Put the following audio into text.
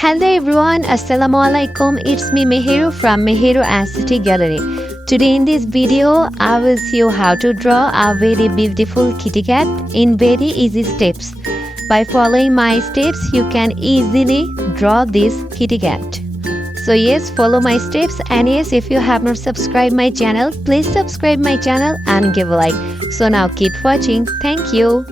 Hello everyone, Assalamualaikum. It's me Meheru from Meheru Aesthetic Gallery. Today in this video, I will show you how to draw a very beautiful kitty cat in very easy steps. By following my steps, you can easily draw this kitty cat. So yes, follow my steps, and yes, if you have not subscribed my channel, please subscribe my channel and give a like. So now keep watching. Thank you.